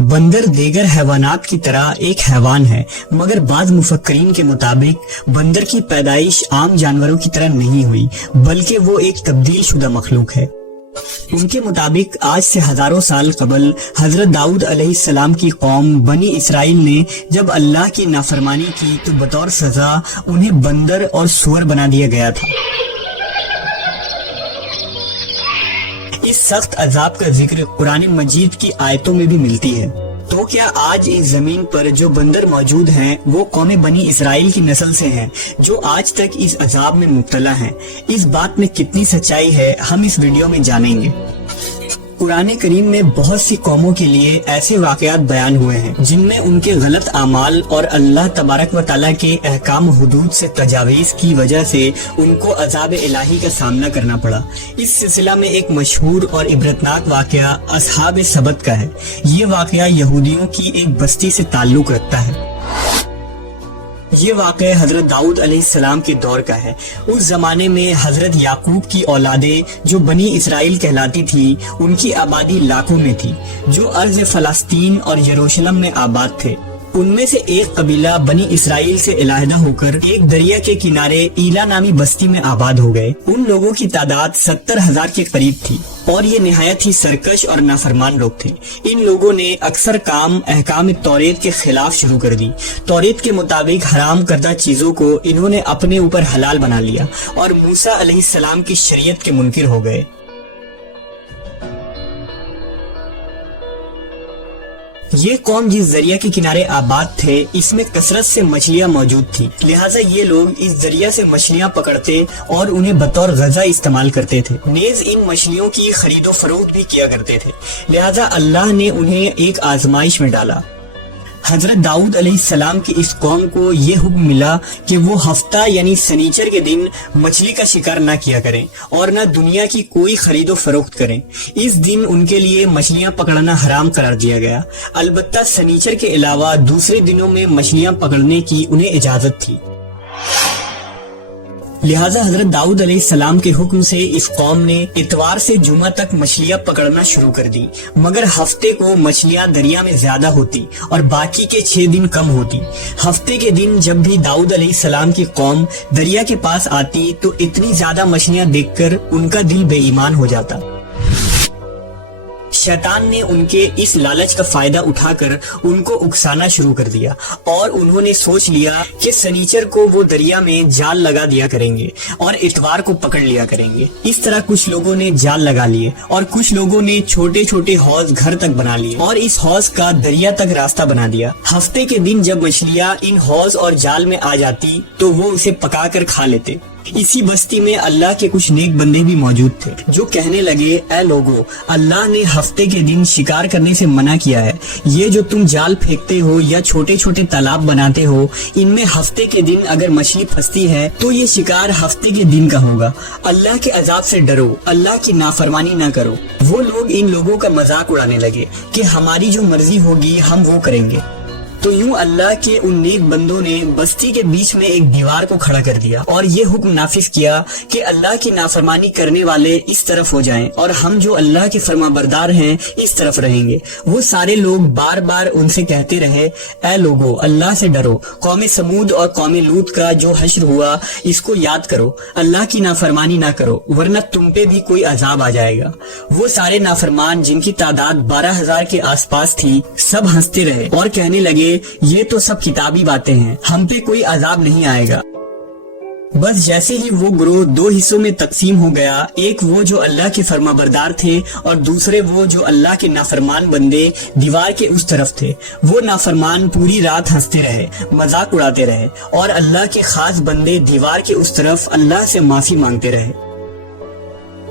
बंदर देगर हैवानात की तरह एक हैवान है, मगर बाद मुफक्करीन के मुताबिक बंदर की पैदाइश आम जानवरों की तरह नहीं हुई, बल्कि वो एक तब्दील शुदा मखलूक है। उनके मुताबिक आज से हजारों साल कबल हजरत दाऊद अलैहिस्सलाम की कौम बनी इसराइल ने जब अल्लाह की नाफरमानी की तो बतौर सजा उन्हें बंदर और सुअर बना दिया गया था। इस सख्त अजाब का जिक्र कुरान मजीद की आयतों में भी मिलती है। तो क्या आज इस जमीन पर जो बंदर मौजूद हैं वो कौम बनी इसराइल की नस्ल से हैं जो आज तक इस अजाब में मुब्तला हैं? इस बात में कितनी सच्चाई है हम इस वीडियो में जानेंगे। कुरान करीम में बहुत सी कौमों के लिए ऐसे वाकयात बयान हुए हैं जिनमें उनके गलत आमाल और अल्लाह तबारक व तआला के अहकाम हुदूद से तजावीज़ की वजह से उनको अजाब इलाही का सामना करना पड़ा। इस सिलसिला में एक मशहूर और इबरतनाक वाकया असहाब सबत का है। ये वाकया यहूदियों की एक बस्ती से ताल्लुक रखता है। ये वाक़या हजरत दाऊद अलैहिस्सलाम के दौर का है। उस जमाने में हजरत याकूब की औलादें जो बनी इसराइल कहलाती थी, उनकी आबादी लाखों में थी, जो अर्ज़ फ़लस्तीन और यरूशलेम में आबाद थे। उनमें से एक कबीला बनी इसराइल से इलाहिदा होकर एक दरिया के किनारे ईला नामी बस्ती में आबाद हो गए। उन लोगों की तादाद 70,000 के करीब थी और ये निहायत ही सरकश और नाफरमान लोग थे। इन लोगों ने अक्सर काम अहकाम तौरेत के खिलाफ शुरू कर दी। तौरेत के मुताबिक हराम करदा चीजों को इन्होंने अपने ऊपर हलाल बना लिया और मूसा अलैहिस्सलाम की शरीयत के मुनकिर हो गए। ये कौम जिस दरिया के किनारे आबाद थे, इसमें कसरत से मछलियां मौजूद थी, लिहाजा ये लोग इस दरिया से मछलियां पकड़ते और उन्हें बतौर गजा इस्तेमाल करते थे। नेज इन मछलियों की खरीदो फरोख्त भी किया करते थे। लिहाजा अल्लाह ने उन्हें एक आजमाइश में डाला। हजरत दाऊद अलैहिस्सलाम की इस कौम को ये हुक्म मिला कि वो हफ्ता यानी सनीचर के दिन मछली का शिकार ना किया करें और न दुनिया की कोई खरीदो फरोख्त करें। इस दिन उनके लिए मछलियां पकड़ना हराम करार दिया गया। अलबत्ता सनीचर के अलावा दूसरे दिनों में मछलियां पकड़ने की उन्हें इजाजत थी। लिहाजा हजरत दाऊद अलैहिस्सलाम के हुक्म से इस कौम ने इतवार से जुमा तक मछलियां पकड़ना शुरू कर दी, मगर हफ्ते को मछलियां दरिया में ज्यादा होती और बाकी के 6 दिन कम होती। हफ्ते के दिन जब भी दाऊद अलैहिस्सलाम की कौम दरिया के पास आती तो इतनी ज्यादा मछलियां देखकर उनका दिल बेईमान हो जाता। शैतान ने उनके इस लालच का फायदा उठाकर उनको उकसाना शुरू कर दिया और उन्होंने सोच लिया कि सनीचर को वो दरिया में जाल लगा दिया करेंगे और इतवार को पकड़ लिया करेंगे। इस तरह कुछ लोगों ने जाल लगा लिए और कुछ लोगों ने छोटे छोटे हौज घर तक बना लिए और इस हौज का दरिया तक रास्ता बना दिया। हफ्ते के दिन जब मछलियां इन हौज और जाल में आ जाती तो वो उसे पकाकर खा लेते। इसी बस्ती में अल्लाह के कुछ नेक बंदे भी मौजूद थे जो कहने लगे, ऐ लोगो, अल्लाह ने हफ्ते के दिन शिकार करने से मना किया है। ये जो तुम जाल फेंकते हो या छोटे छोटे तालाब बनाते हो, इनमें हफ्ते के दिन अगर मछली फंसती है तो ये शिकार हफ्ते के दिन का होगा। अल्लाह के अजाब से डरो, अल्लाह की नाफरमानी ना करो। वो लोग इन लोगों का मजाक उड़ाने लगे कि हमारी जो मर्जी होगी हम वो करेंगे। तो यूं अल्लाह के उन नेक बंदों ने बस्ती के बीच में एक दीवार को खड़ा कर दिया और ये हुक्म नाफिज किया कि अल्लाह की नाफरमानी करने वाले इस तरफ हो जाएं और हम जो अल्लाह के फरमाबरदार हैं इस तरफ रहेंगे। वो सारे लोग बार बार उनसे कहते रहे, ऐ लोगो, अल्लाह से डरो। कौम समूद और कौम लूत का जो हश्र हुआ इसको याद करो, अल्लाह की नाफरमानी ना करो वरना तुम पे भी कोई अजाब आ जाएगा। वो सारे नाफरमान जिनकी तादाद 12,000 के आसपास थी, सब हंसते रहे और कहने लगे, ये तो सब किताबी बातें हैं, हम पे कोई अजाब नहीं आएगा। बस जैसे ही वो ग्रोह 2 हिस्सों में तकसीम हो गया, एक वो जो अल्लाह के फरमाबरदार थे और दूसरे वो जो अल्लाह के नाफरमान बंदे दीवार के उस तरफ थे। वो नाफरमान पूरी रात हंसते रहे, मजाक उड़ाते रहे और अल्लाह के खास बंदे दीवार के उस तरफ अल्लाह से माफी मांगते रहे।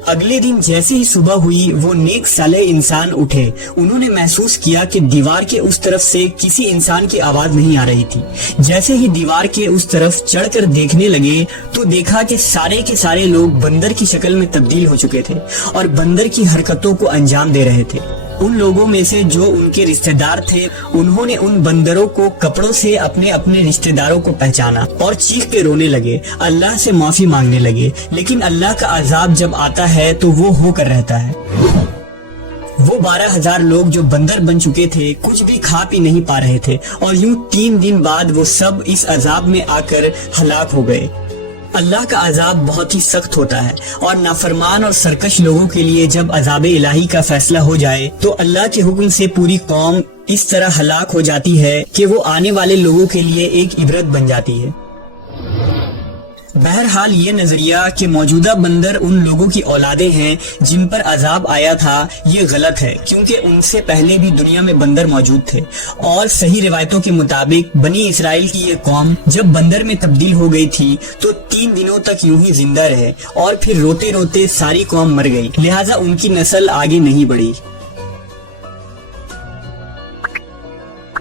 अगले दिन जैसे ही सुबह हुई वो नेक साले इंसान उठे। उन्होंने महसूस किया कि दीवार के उस तरफ से किसी इंसान की आवाज नहीं आ रही थी। जैसे ही दीवार के उस तरफ चढ़कर देखने लगे तो देखा कि सारे के सारे लोग बंदर की शक्ल में तब्दील हो चुके थे और बंदर की हरकतों को अंजाम दे रहे थे। उन लोगों में से जो उनके रिश्तेदार थे, उन्होंने उन बंदरों को कपड़ों से अपने अपने रिश्तेदारों को पहचाना और चीख के रोने लगे, अल्लाह से माफी मांगने लगे। लेकिन अल्लाह का अजाब जब आता है तो वो होकर रहता है। وہ 12,000 لوگ جو بندر بن چکے تھے کچھ بھی کھا پی نہیں پا رہے تھے، اور یوں 3 دن بعد وہ سب اس عذاب میں آ کر ہلاک ہو گئے۔ اللہ کا عذاب بہت ہی سخت ہوتا ہے، اور نافرمان اور سرکش لوگوں کے لیے جب عذاب الہی کا فیصلہ ہو جائے تو اللہ کے حکم سے پوری قوم اس طرح ہلاک ہو جاتی ہے کہ وہ آنے والے لوگوں کے لیے ایک عبرت بن جاتی ہے۔ بہرحال یہ نظریہ کہ موجودہ بندر ان لوگوں کی اولادیں ہیں جن پر عذاب آیا تھا، یہ غلط ہے، کیونکہ ان سے پہلے بھی دنیا میں بندر موجود تھے، اور صحیح روایتوں کے مطابق بنی اسرائیل کی یہ قوم جب بندر میں تبدیل ہو گئی تھی تو 3 دنوں تک یوں ہی زندہ رہے، اور پھر روتے روتے ساری قوم مر گئی، لہٰذا ان کی نسل آگے نہیں بڑھی۔